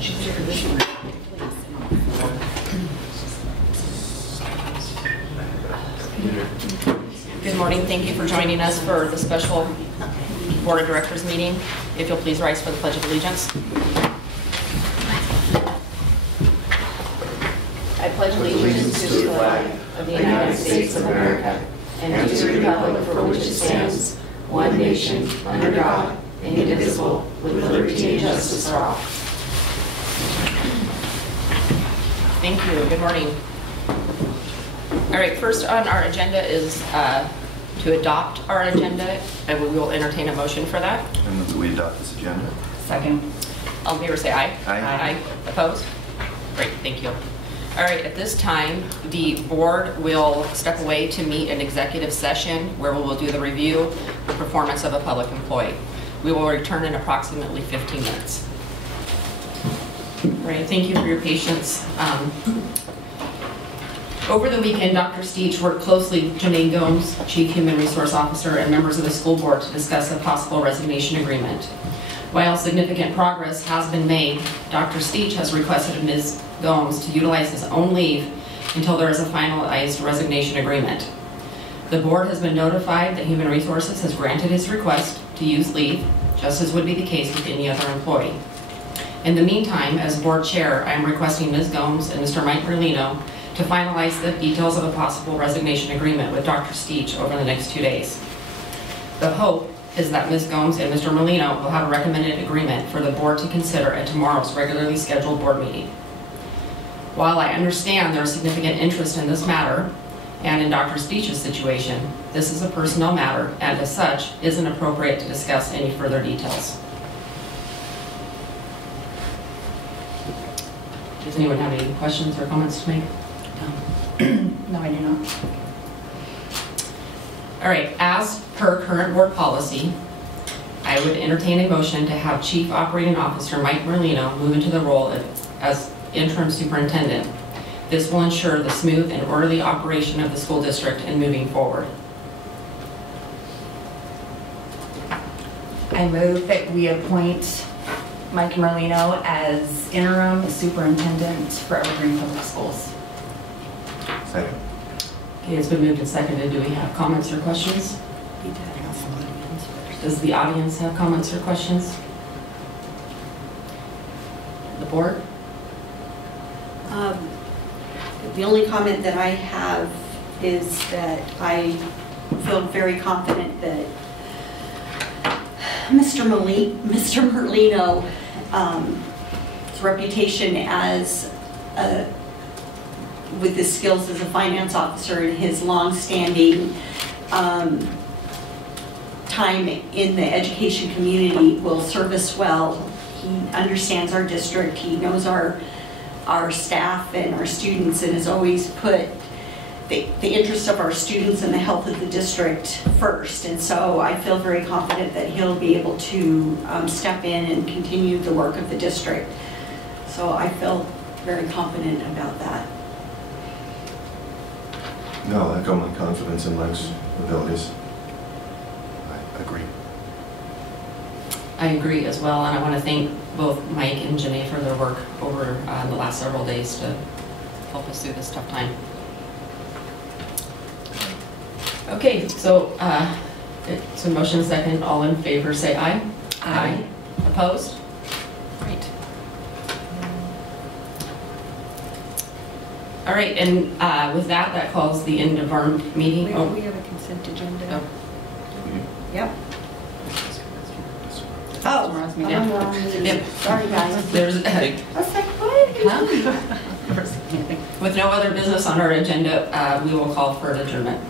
Good morning. Thank you for joining us for the special Board of Directors meeting. If you'll please rise for the Pledge of Allegiance. I pledge allegiance to the flag of the United States of America and to the republic for which it stands, one nation, under God, indivisible, with liberty and justice for all. Thank you. Good morning. All right, first on our agenda is to adopt our agenda, and we will entertain a motion for that. I move that we adopt this agenda. Second. All in favor say aye. Aye. Aye. Opposed? Great, thank you. All right, at this time, the board will step away to meet an executive session where we will do the review of the performance of a public employee. We will return in approximately 15 minutes. All right, thank you for your patience. Over the weekend, Dr. Steech worked closely with Janae Gomes, Chief Human Resource Officer, and members of the school board to discuss a possible resignation agreement. While significant progress has been made, Dr. Steech has requested of Ms. Gomes to utilize his own leave until there is a finalized resignation agreement. The board has been notified that Human Resources has granted his request to use leave, just as would be the case with any other employee. In the meantime, as board chair, I am requesting Ms. Gomes and Mr. Mike Merlino to finalize the details of a possible resignation agreement with Dr. Steech over the next 2 days. The hope is that Ms. Gomes and Mr. Merlino will have a recommended agreement for the board to consider at tomorrow's regularly scheduled board meeting. While I understand there is significant interest in this matter and in Dr. Steech's situation, this is a personnel matter and as such isn't appropriate to discuss any further details. Does anyone have any questions or comments to make? No, I do not. All right, as per current board policy, I would entertain a motion to have Chief Operating Officer Mike Merlino move into the role as interim superintendent. This will ensure the smooth and orderly operation of the school district and moving forward. I move that we appoint Mike Merlino as interim superintendent for Evergreen Public Schools. Second. Okay, it's been moved and seconded. Do we have comments or questions? Does the audience have comments or questions? The board? The only comment that I have is that I feel very confident that Mr. Merlino's reputation as with his skills as a finance officer and his long-standing time in the education community will serve us well. He understands our district, he knows our staff and our students, and has always put the interest of our students and the health of the district first. And so I feel very confident that he'll be able to step in and continue the work of the district. So I feel very confident about that. No, I echo my confidence in Mike's abilities. I agree. I agree as well, and I want to thank both Mike and Janae for their work over the last several days to help us through this tough time. Okay, so it's a motion second. All in favor say aye. Aye. Opposed? Great. All right, and with that calls the end of our meeting. We have a consent agenda. Oh. Yep. Tomorrow's meeting. Yep. Sorry, guys. There's, I was like, what? with no other business on our agenda, we will call for an adjournment.